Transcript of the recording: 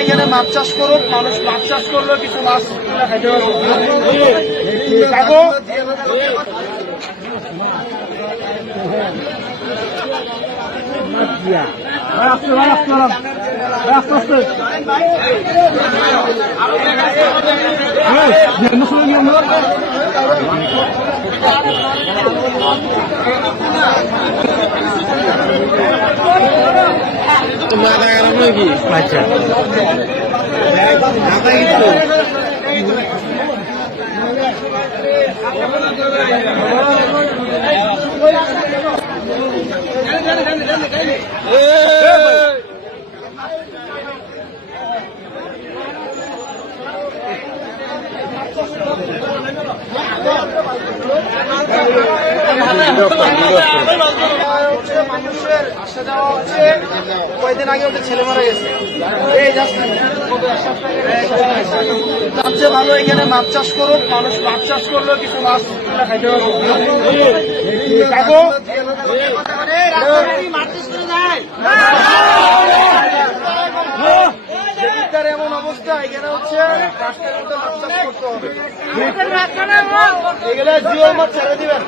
এখানে মাছ চাষ করুক, মানুষ মাছ চাষ করলেও কিছু মাছ খাইতে পারবো। আচ্ছা মানুষের আসা যাওয়া হচ্ছে। কয়েকদিন আগে ওদের ছেলে মারা গেছে, এই যাচ্ছে ভালো এখানে মাছ চাষ করুক, মানুষ মাছ চাষ করলেও কিছু মাছ খাইতে পারবো। এমন অবস্থা এখানে হচ্ছে রাস্তার মধ্যে মাছ চাষ করতে হবে, এগুলো জিও মাছ ছেড়ে দিবেন।